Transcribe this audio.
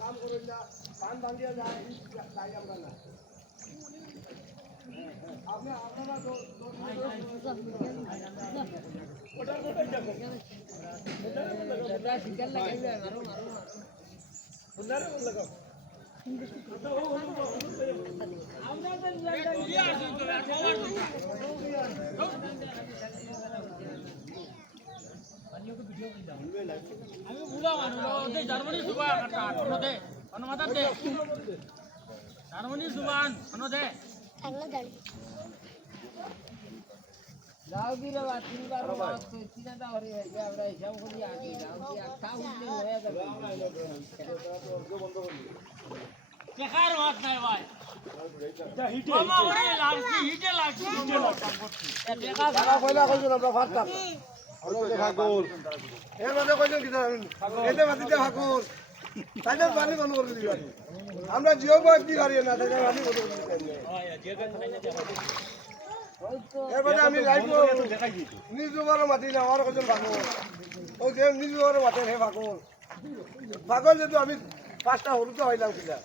কাম করেন না কান ভাঙিয়া যায় তাই আমরা না আপনি আপনারা আমি বুড়া মানুষ জার্মানি সুবা দে অনুমাতা দে জার্মানি সুবান অন দে যাও কি রে বাবা তিনবার মাছ চিনা দাও রে আমরা হিসাব করি আগে যাও কি একটা উঠলে হয়ে যাবে দেখার হাত নাই ভাই মামা ওরে লাগছি হিটে লাগছি দেখা টাকা কইলা কইছেন আমরা ফাটতাম আমরা দেখা গোল এর মধ্যে কইছেন কি জানেন এতে মাটিতে ফাকুর তাইলে পানি বন্ধ করে দিবা আমরা জিও বাগ দি হারিয়ে না তাইলে পানি বন্ধ করে দিই এর মধ্যে আমি যাইবো নিজুবার মাটি না আর কইছেন ফাকুর ওই যে নিজুবার মাটি হে ফাকুর ফাকুর যদি আমি পাঁচটা হরুতে হইলাম কিনা